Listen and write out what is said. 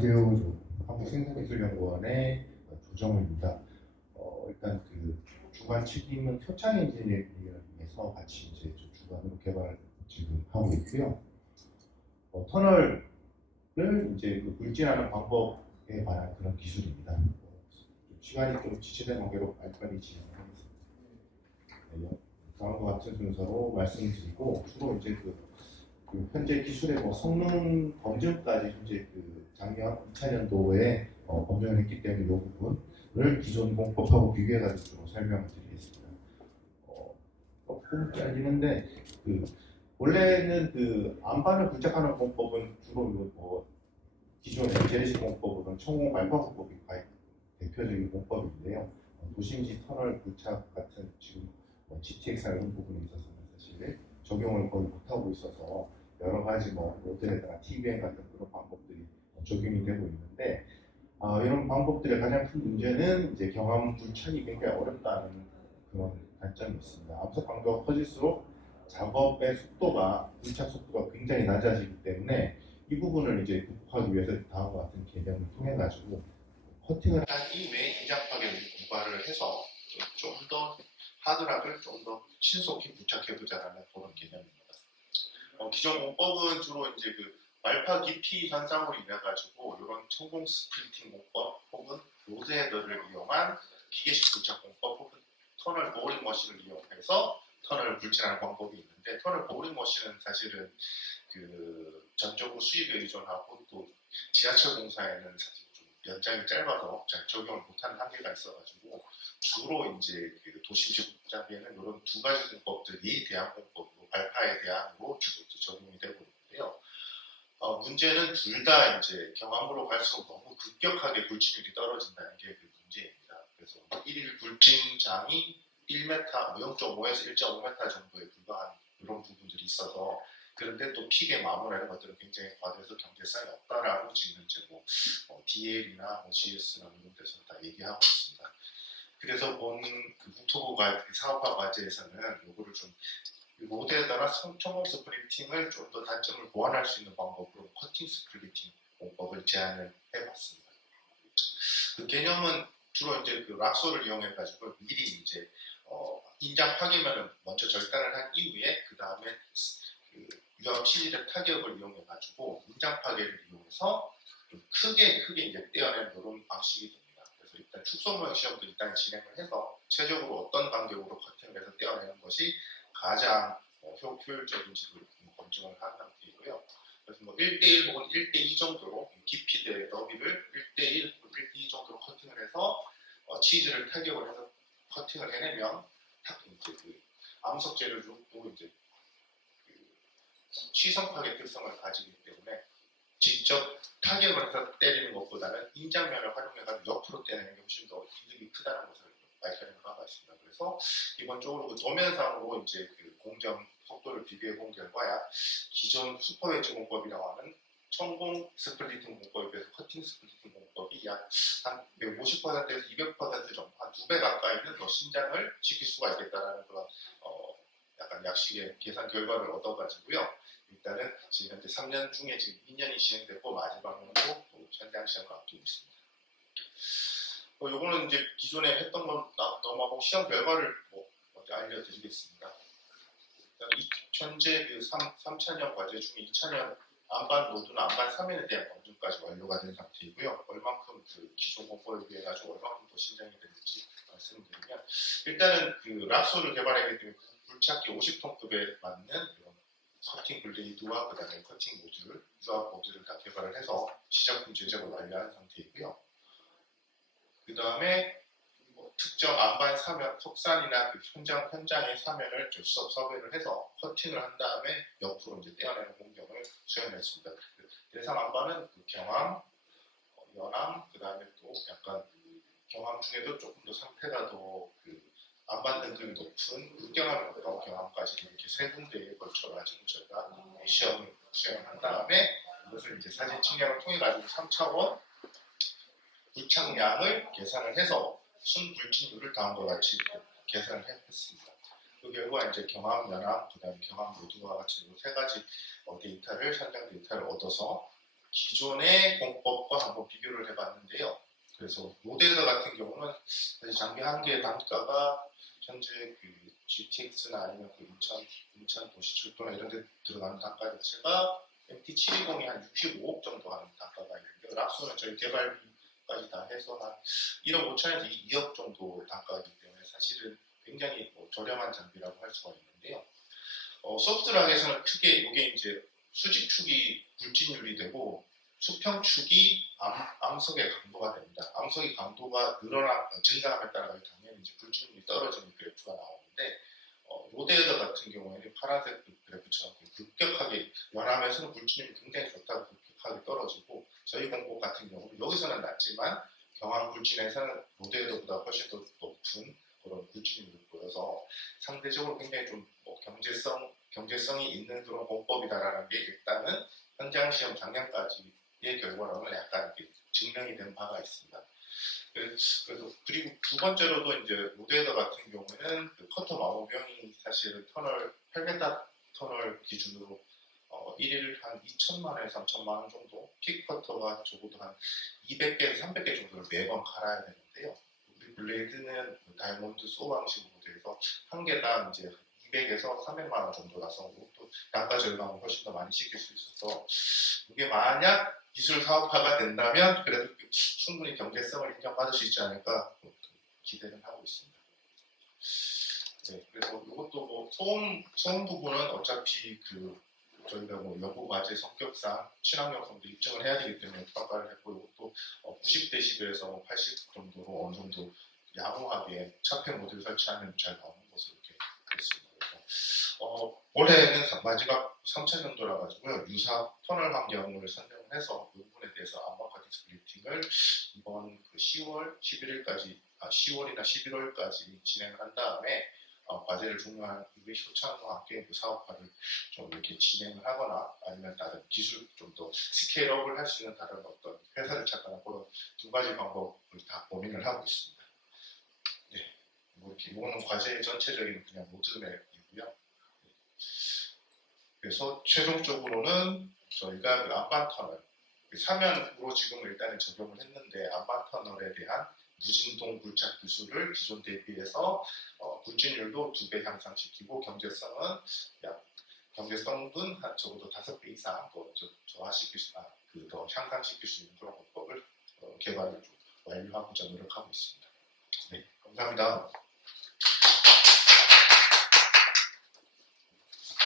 안녕하세요. 한국생산기술연구원의 조정우입니다. 일단 그 주간 책임은 표창 엔지니어링에서 같이 이제 주간으로 개발 지금 하고 있고요. 터널을 이제 그 굴진하는 방법에 관한 그런 기술입니다. 시간이 좀 지체된 관계로 빨리빨리 진행하겠습니다. 네, 다음과 같은 순서로 말씀드리고 주로 이제 그 현재 기술의 성능 검증까지 현재 그 작년 2000년도에 검증을 했기 때문에 이 부분을 기존 공법하고 비교해가지고 주로 설명을 드리겠습니다. 조금 잘리는데 원래는 그 안반을 부착하는 공법은 주로 기존의 재래식 공법으로는 천공 알파 공법이 대표적인 공법인데요. 도심지 터널 부착 같은 지금 GTX 이런 부분에 있어서는 사실 적용을 거의 못하고 있어서 여러 가지 모델에다가 TBM 같은 그런 방법들이 적용이 되고 있는데 이런 방법들의 가장 큰 문제는 이제 경합 불착이 굉장히 어렵다는 그런 단점이 있습니다. 암석 강도가 커질수록 작업의 속도가 불착 속도가 굉장히 낮아지기 때문에 이 부분을 이제 극복하기 위해서 다음과 같은 개념을 통해 가지고 커팅을 한 이후에 인장 파괴를 고발을 해서 좀 더 하드락을 좀 더 신속히 부착해보자라는 그런 개념입니다. 기존 공법은 주로 이제 그 말파 깊이 현상으로 인해 가지고 이런 천공 스플리팅 공법 혹은 로드헤더를 이용한 기계식 부착 공법 혹은 터널 보링 머신을 이용해서 터널을 불칠하는 방법이 있는데 터널 보링 머신은 사실은 그 전적으로 수입에 의존하고 또 지하철 공사에는 사실 좀 연장이 짧아서 잘 적용을 못하는 한계가 있어가지고 주로 이제 그 도심지 복잡에는 이런 두 가지 공법들이 대항 공법으로 알파에 대항으로 주로 적용이 되고 있는데요. 문제는 둘 다 이제 경함으로 갈수록 너무 급격하게 불진율이 떨어진다는 게 그 문제입니다. 그래서 1일 불진장이 1m, 0.5에서 1.5m 정도에 불과한 이런 부분들이 있어서 그런데 또 픽의 마모나 이런 것들은 굉장히 과대해서 경제성이 없다라고 지금 이제 DL이나 GS나 이런 데서 다 얘기하고 있습니다. 그래서 그 국토부 사업화 과제에서는 요거를 좀 로드에다가 천공 스플리팅을 좀 더 단점을 보완할 수 있는 방법으로 커팅 스플리팅 공법을 제안을 해봤습니다. 그 개념은 주로 이제 그 락소를 이용해가지고 미리 이제 인장 파괴면을 먼저 절단을 한 이후에 그 다음에 그 유압 치질의 타격을 이용해가지고 인장 파괴를 이용해서 좀 크게 이제 떼어내는 그런 방식이 됩니다. 그래서 일단 축소 모형 시험도 일단 진행을 해서 최적으로 어떤 간격으로 커팅을 해서 떼어내는 것이 가장 효율적인지를 검증을 한 상태이고요. 그래서 1대1 혹은 1대2 정도로 깊이 대 너비를 1대1 혹은 1대2 정도로 커팅을 해서 치즈를 타격을 해서 커팅을 해내면 이제 그 암석 재료도 이제 그 시선 파괴 특성을 가지기 때문에 직접 타격을 해서 때리는 것보다는 인장면을 활용해서 옆으로 때리는 게 훨씬 더 이득이 크다는 것을 발견한 바가 있습니다. 그래서 기본적으로 그 도면상으로 이제 그 공정 속도를 비교해 본 결과야 기존 슈퍼웨지 공법이라고 하는 천공 스플리팅 공법에 비해서 커팅 스플리팅 공법이 약 한 150%에서 200% 정도, 한 2배 가까이는 더 신장을 시킬 수가 있겠다라는 그런 약간 약식의 계산 결과를 얻어가지고요. 일단은 지금 현재 3년 중에 지금 2년이 진행됐고 마지막 년도 현장 시험을 앞두고 있습니다. 요거는 이제 기존에 했던 건 넘어가고 시험 결과를 먼저 알려드리겠습니다. 현재 그 3차년 과제 중에 2차년 안반 모두는 안반 3년에 대한 검증까지 완료가 된 상태이고요. 얼만큼 그 기존 공법에 비해 가지고 얼만큼 더 신장이 되는지 말씀드리면 일단은 그 락소를 개발하기 때문에 불착기 50톤급에 맞는 그런 커팅 블레이드와 그다음에 커팅 모듈, 유압 모듈을 다 개발을 해서 시작품 제작을 완료한 상태이고요. 그 다음에 특정 안반 사면, 석산이나 그 현장의 사면을 수업 섭외를 해서 커팅을 한 다음에 옆으로 이제 떼어내는 공정을 수행했습니다. 대상 안반은 그 경함, 연함, 그 다음에 또 약간 경함 중에도 조금 더 상태가 더 그 안반 등급이 높은 극경함에 가까운 경함까지 이렇게 세 군데에 걸쳐가지고 저희가 시험을 수행한 다음에 이것을 이제 사진 측량을 통해 가지고 3차원 불착량을 계산을 해서 순불진율을 다음과 같이 계산을 했습니다. 그 결과 이제 경함, 연함, 그다음에 경함 모두와 같이 세 가지 데이터를 현장 데이터를 얻어서 기존의 공법과 한번 비교를 해봤는데요. 그래서 모델러 같은 경우는 사실 장비 한 개의 단가가 현재 그 GTX나 아니면 그 인천 도시철도나 이런 데 들어가는 단가 자체가 MT720이 한 65억 정도 하는 단가가 있는데 락소는 저희 개발비까지 다 해서 한 1억 5천에서 2억 정도 단가이기 때문에 사실은 굉장히 저렴한 장비라고 할 수가 있는데요. 소프트락에서는 크게 이게 이제 수직축이 불진율이 되고 수평축이 암석의 강도가 됩니다. 암석의 강도가 증가함에 따라 당연히 이제 불진율이 떨어지는 그래프가 나오는데 로데더 같은 경우에는 파란색 그래프처럼 급격하게 연암에서는 불진율이 굉장히 좋다고 급격하게 떨어지고 저희 공법 같은 경우는 여기서는 낮지만 경항 불진에서는 로데더보다 훨씬 더 높은 그런 불진율을 보여서 상대적으로 굉장히 좀 경제성이 있는 그런 공법이다라는 게 일단은 현장 시험 작년까지의 결과로는 약간 증명이 된 바가 있습니다. 그래서 그리고 두 번째로도 이제 로데더 같은 경우에는 그 커터 마모병이 사실은 터널 8m 터널 기준으로 1일 한 2천만 원에서 3천만 원 정도 픽 커터가 적어도 한 200개에서 300개 정도를 매번 갈아야 되는데요. 우리 블레이드는 다이아몬드 소 방식으로 돼서 한 개당 이제 200에서 300만 원 정도 나서 또 단가 절감을 훨씬 더 많이 시킬 수 있어서 이게 만약 기술 사업화가 된다면 그래도 충분히 경제성을 인정받을 수 있지 않을까 기대는 하고 있습니다. 네, 그래서 이것도 뭐 소음 부분은 어차피 저희가 뭐 여고 과제 성격상 친환경성도 입증을 해야 되기 때문에 평가를 했고 이것도 90dB에서 80 정도로 어느 정도 양호하게 차폐 모듈 설치하면 잘 나오는 것으로 이렇게 됐습니다. 올해는 마지막 3차년도라 가지고요. 유사 터널 환경을 선정을 해서 그 부분에 대해서 암박카팅 스플리팅을 이번 10월, 11일까지 10월이나 11월까지 진행을 한 다음에 과제를 종료한 이후에 효창과 함께 그 사업화를 좀 이렇게 진행을 하거나 아니면 다른 기술 좀 더 스케일업을 할 수 있는 다른 어떤 회사를 찾거나 그런 두 가지 방법을 다 고민을 하고 있습니다. 네, 뭐 이렇게 이거는 과제의 전체적인 그냥 로드맵이고요. 그래서 최종적으로는 저희가 그 안반 터널 사면으로 지금 일단은 적용을 했는데 안반 터널에 대한 무진동 굴착 기술을 기존 대비해서 불진율도 2배 향상시키고 경제성은 적어도 5배 이상 더 향상시킬 수 있는 그런 방법을 개발을 좀 완료하고자 노력하고 있습니다. 네, 감사합니다.